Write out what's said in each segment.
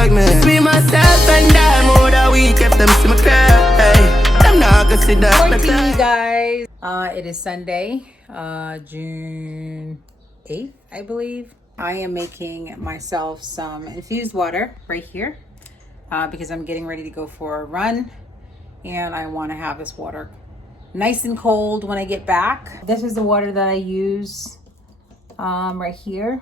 like me. Just me, myself, and I more that week if them see me cry. Hey, them not gonna see that. Morning, you guys. It is Sunday, June 8th, I believe. I am making myself some infused water right here because I'm getting ready to go for a run and I want to have this water nice and cold when I get back. This is the water that I use right here.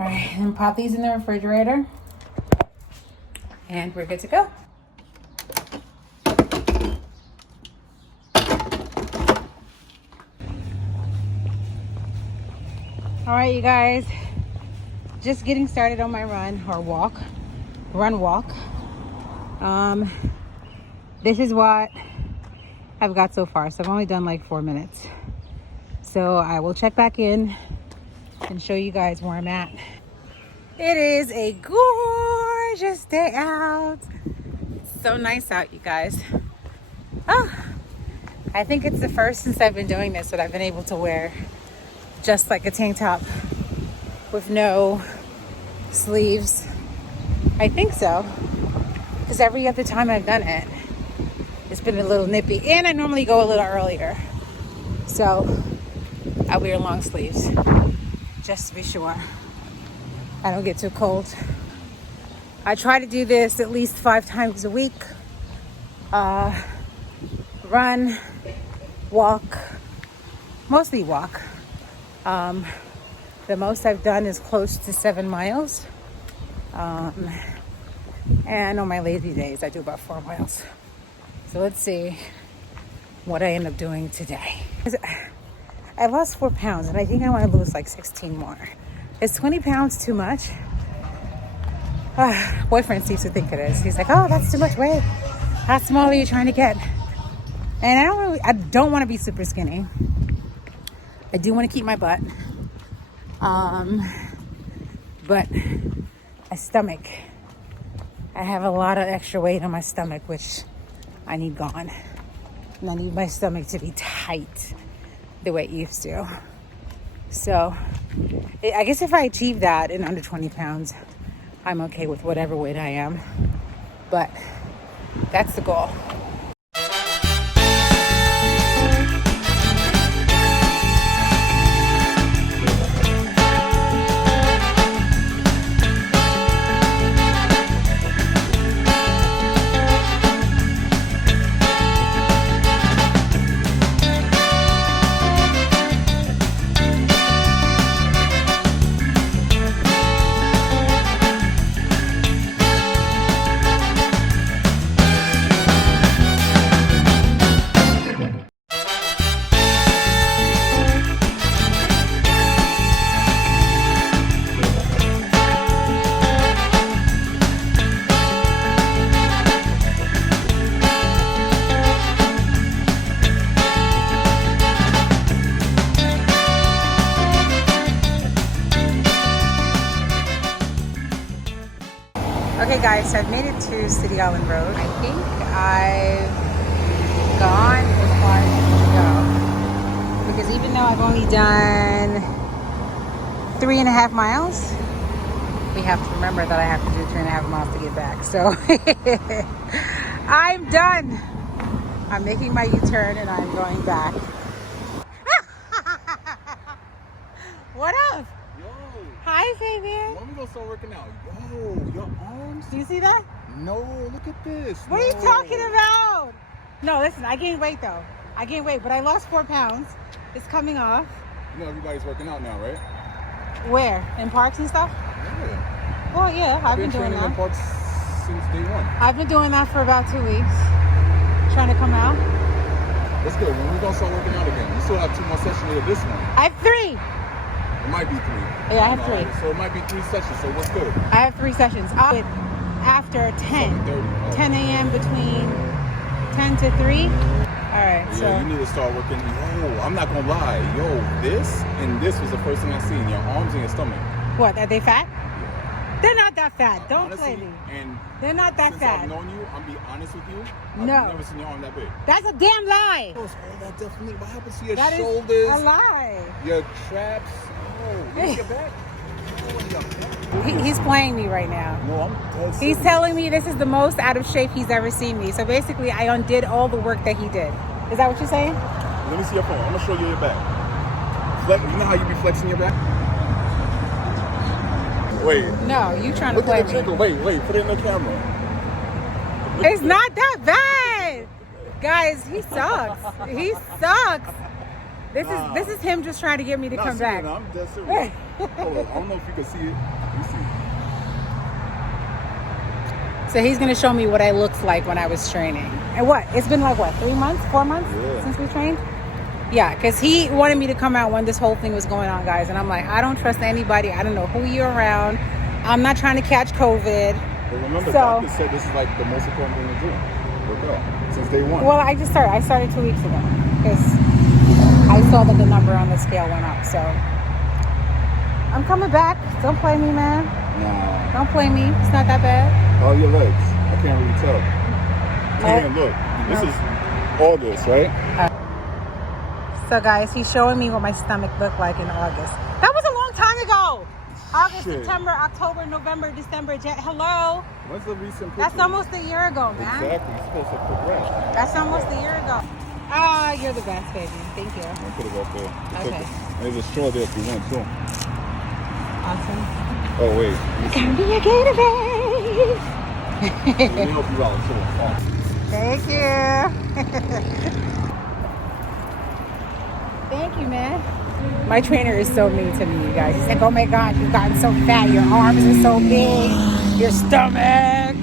All right, and pop these in the refrigerator and we're good to go. All right, you guys, just getting started on my run or walk, walk. This is what I've got so far. So I've only done like 4 minutes. So I will check back in and show you guys where I'm at. It is a gorgeous day out. It's so nice out, you guys. Oh, I think it's the first since I've been doing this that I've been able to wear just like a tank top with no sleeves. I think so, because every other time I've done it, it's been a little nippy, and I normally go a little earlier, so I wear long sleeves just to be sure I don't get too cold. I try to do this at least 5 times a week. Run, walk, mostly walk. The most I've done is close to 7 miles. And on my lazy days, I do about 4 miles. So let's see what I end up doing today. I lost 4 pounds and I think I want to lose like 16 more. Is 20 pounds too much? Boyfriend seems to think it is. He's like, oh, that's too much weight. How small are you trying to get? And I don't want to be super skinny. I do want to keep my butt. But my stomach, I have a lot of extra weight on my stomach, which I need gone. And I need my stomach to be tight the way it used to. So I guess if I achieve that in under 20 pounds, I'm okay with whatever weight I am. But that's the goal. Okay guys, so I've made it to City Island Road. I think I've gone as far as I can go. Because even though I've only done 3.5 miles, we have to remember that I have to do 3.5 miles to get back. So I'm done. I'm making my U-turn and I'm going back. What up? Hi, Fabian. When we gonna start working out? Yo, your arms. Do you see that? No, look at this. What are you talking about? No, listen, I gained weight though. I gained weight, but I lost 4 pounds. It's coming off. You know everybody's working out now, right? Where? In parks and stuff? Yeah. Well, yeah, I've been doing training that. in parks since day one. I've been doing that for about 2 weeks. Trying to come out. That's good. When we gonna start working out again? You still have 2 more sessions of this one. I have 3. It might be 3. Yeah, I have 3. So it might be 3 sessions. So what's good? I have 3 sessions. I'll do it after 10. 10 a.m. between 10 to 3. All right, yeah, so. you need to start working. Yo, I'm not gonna lie. Yo, this and this was the first thing I seen. Your arms and your stomach. What, are they fat? Yeah. They're not that fat. Don't Honestly, play me. And They're not that since fat. I've known you, I'm be honest with you. No. I've never seen your arm that big. That's a damn lie. All that definition. What happens to your That is shoulders? a lie. Your traps. Oh, look your back. He's playing me right now. No, I'm dead He's serious. telling me this is the most out of shape he's ever seen me. So basically, I undid all the work that he did. Is that what you're saying? Let me see your phone. I'm gonna show you your back. You know how you be flexing your back? Wait. No, you trying to Look play at the me. jiggle. Wait. Put it in the camera. It's not that bad. Guys, he sucks. He sucks. This is him just trying to get me to Nah, come seriously, back. no, I'm dead serious. Hold on. I don't know if you can see it. Let me see. So he's going to show me what I looked like when I was training. And what? It's been like, what, 3 months, 4 months since we trained? Yeah, because he wanted me to come out when this whole thing was going on, guys. And I'm like, I don't trust anybody. I don't know who you're around. I'm not trying to catch COVID. But remember, So- doctor said this is like the most important thing to do. Work out. Since day one. Well, I started 2 weeks ago because I saw that the number on the scale went up. So I'm coming back. Don't play me, man. Nah. Don't play me. It's not that bad. How are your legs? I can't really tell. Man, look. This is August, right? So guys, he's showing me what my stomach looked like in August. That was a long time ago. August, Shit. September, October, November, December, hello? What's the recent picture? That's almost a year ago, man. Exactly. You're supposed to progress. That's almost a year ago. Ah, you're the best, baby. Thank you. I'll put it up there. Okay. There's a straw there if you want too. Awesome. Oh, wait. It's gonna be a Gatorade. Let me help you out too. Thank you. Thank you, man. My trainer is so mean to me, you guys. He's like, oh my God, you've gotten so fat. Your arms are so big. Your stomach.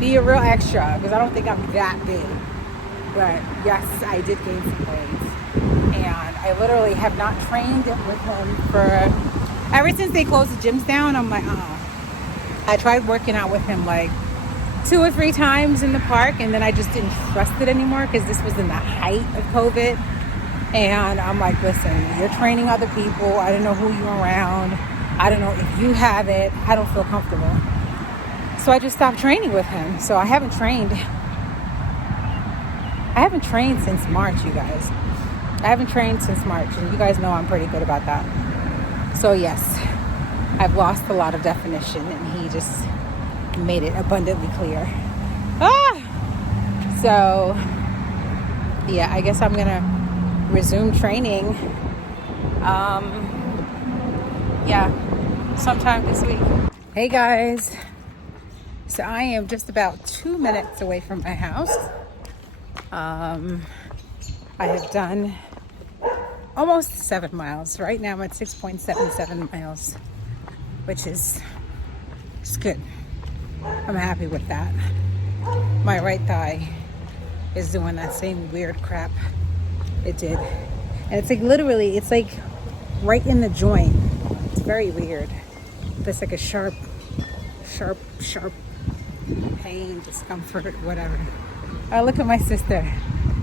Be a real extra, because I don't think I'm that big. But yes, I did gain some weight. And I literally have not trained with him ever since they closed the gyms down. I'm like, I tried working out with him like 2 or 3 times in the park, and then I just didn't trust it anymore because this was in the height of COVID. And I'm like, listen, you're training other people. I don't know who you're around. I don't know if you have it. I don't feel comfortable. So I just stopped training with him. So I haven't trained since March, you guys. I haven't trained since March, and you guys know I'm pretty good about that. So yes, I've lost a lot of definition, and he just made it abundantly clear. So yeah, I guess I'm gonna resume training sometime this week. Hey guys, so I am just about 2 minutes away from my house. I have done almost 7 miles. Right now I'm at 6.77 miles, which is good. I'm happy with that. My right thigh is doing that same weird crap it did. And it's like literally, it's like right in the joint. It's very weird. There's like a sharp pain, discomfort, whatever. Oh, look at my sister.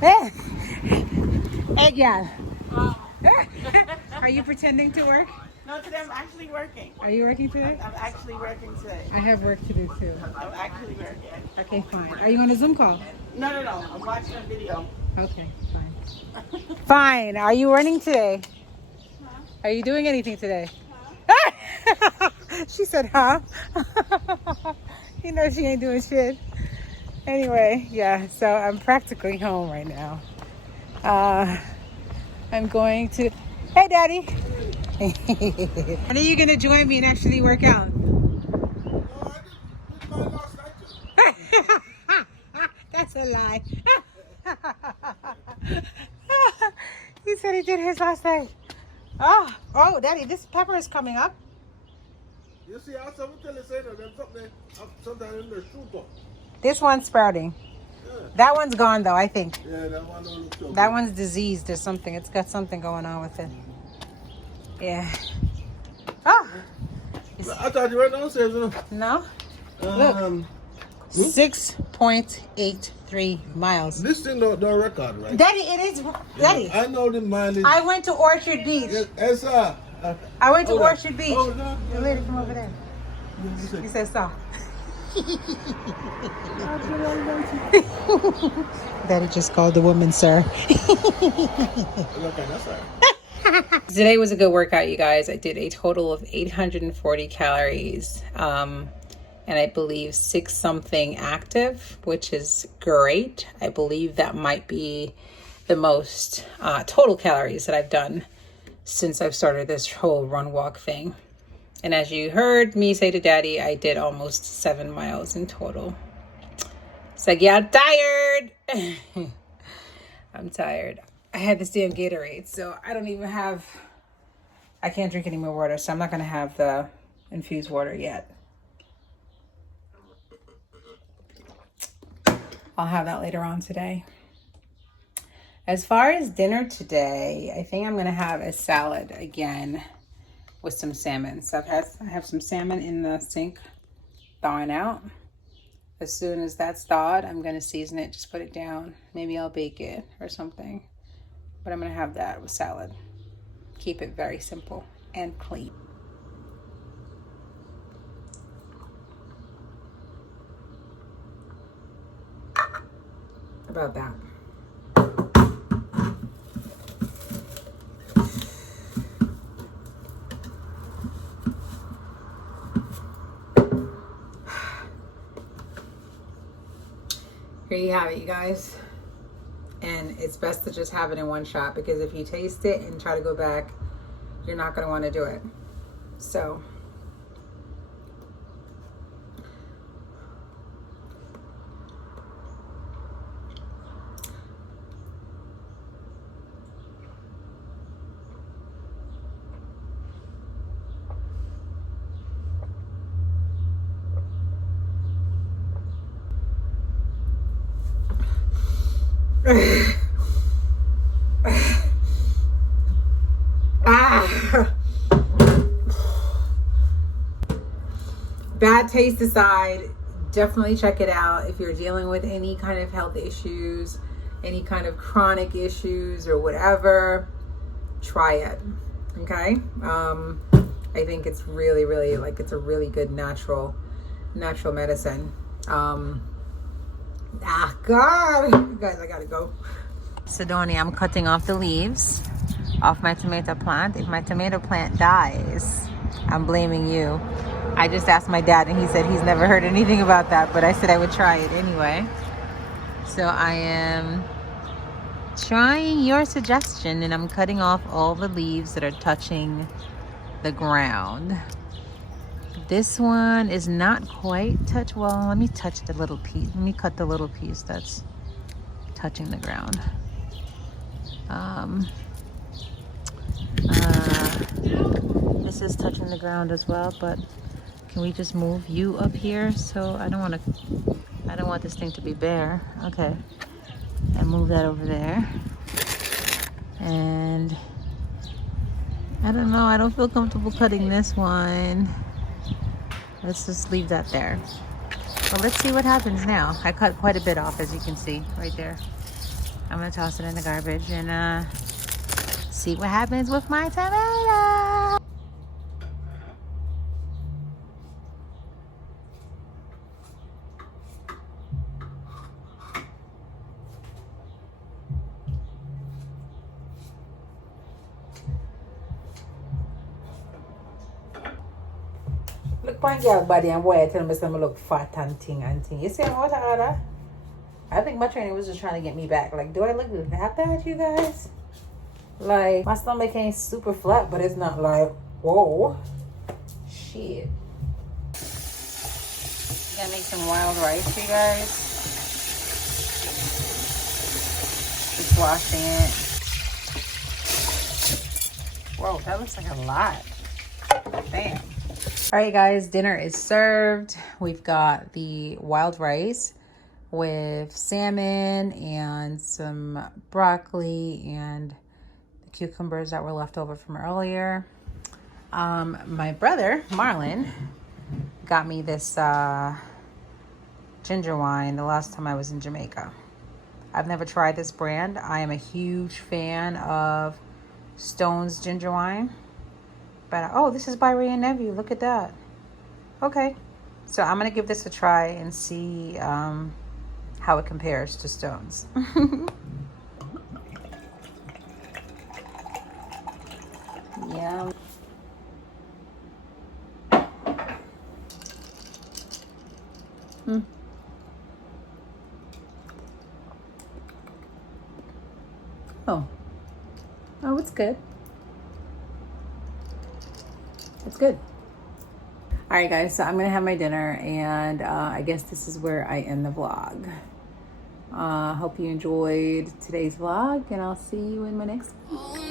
Hey, yeah. Are you pretending to work? No, today I'm actually working. Are you working today? I'm actually working today. I have work to do too. I'm actually working. Okay, fine. Are you on a Zoom call? No. I'm watching a video. Okay, fine. Fine. Are you running today? Huh? Are you doing anything today? Huh? She said, huh? You know she ain't doing shit. Anyway, yeah, so I'm practically home right now. I'm going to... Hey, Daddy. When are you going to join me and actually work out? That's a lie. He said he did his last night. Oh, Daddy, this pepper is coming up. You see, I tell you, say that there's something sometimes in the shoot up. This one's sprouting. Yeah. That one's gone though, I think. Yeah, that one don't look so That good. one's diseased or something. It's got something going on with it. Yeah. Oh. I thought you were downstairs, you know. No. Look. 6.83 miles. This thing don't record, right? Daddy, it is. Daddy. I know the mileage. I went to Orchard Beach. Yes, sir. I went to Hold on. Orchard Beach. Hold on. The lady from over there. He said so. Daddy just called the woman, sir. Today was a good workout, you guys. I did a total of 840 calories. And I believe 6 something active, which is great. I believe that might be the most total calories that I've done since I've started this whole run walk thing. And as you heard me say to Daddy, I did almost 7 miles in total. It's like, yeah, I'm tired. I'm tired. I had this damn Gatorade, so I can't drink any more water, so I'm not gonna have the infused water yet. I'll have that later on today. As far as dinner today, I think I'm gonna have a salad again with some salmon. So I have some salmon in the sink thawing out. As soon as that's thawed, I'm gonna season it, just put it down. Maybe I'll bake it or something. But I'm gonna have that with salad. Keep it very simple and clean. About that. Here you have it, you guys. And it's best to just have it in one shot, because if you taste it and try to go back, you're not going to want to do it. So bad taste aside, definitely check it out. If you're dealing with any kind of health issues, any kind of chronic issues or whatever, try it. Okay. I think it's really, really, like, it's a really good natural medicine. God, you guys, I gotta go. Sidonia, I'm cutting off the leaves off my tomato plant. If my tomato plant dies, I'm blaming you. I just asked my dad and he said he's never heard anything about that, but I said I would try it anyway. So I am trying your suggestion, and I'm cutting off all the leaves that are touching the ground. This one is not quite well, let me touch the little piece. Let me cut the little piece that's touching the ground. This is touching the ground as well, but can we just move you up here? So I don't want this thing to be bare. Okay. And move that over there. And I don't know, I don't feel comfortable cutting this one. Let's just leave that there. Well, let's see what happens now. I cut quite a bit off, as you can see right there. I'm gonna toss it in the garbage and see what happens with my tomato. Look my girl body and boy, I tell me some look fat and thing and thing. You see what I order? I think my trainer was just trying to get me back. Like, do I look that bad, you guys? Like, my stomach ain't super flat, but it's not like, whoa. Shit. Gonna make some wild rice, you guys. Just washing it. Whoa, that looks like a lot. Damn. All right, guys, dinner is served. We've got the wild rice with salmon and some broccoli and the cucumbers that were left over from earlier. My brother, Marlon, got me this ginger wine the last time I was in Jamaica. I've never tried this brand. I am a huge fan of Stone's ginger wine. But, oh, this is by Ray and Nephew. Look at that. Okay, so I'm gonna give this a try and see how it compares to stones. Yeah. Mm. Oh. Oh, it's good. It's good. All right, guys, so I'm gonna have my dinner, and I guess this is where I end the vlog. Hope you enjoyed today's vlog, and I'll see you in my next one.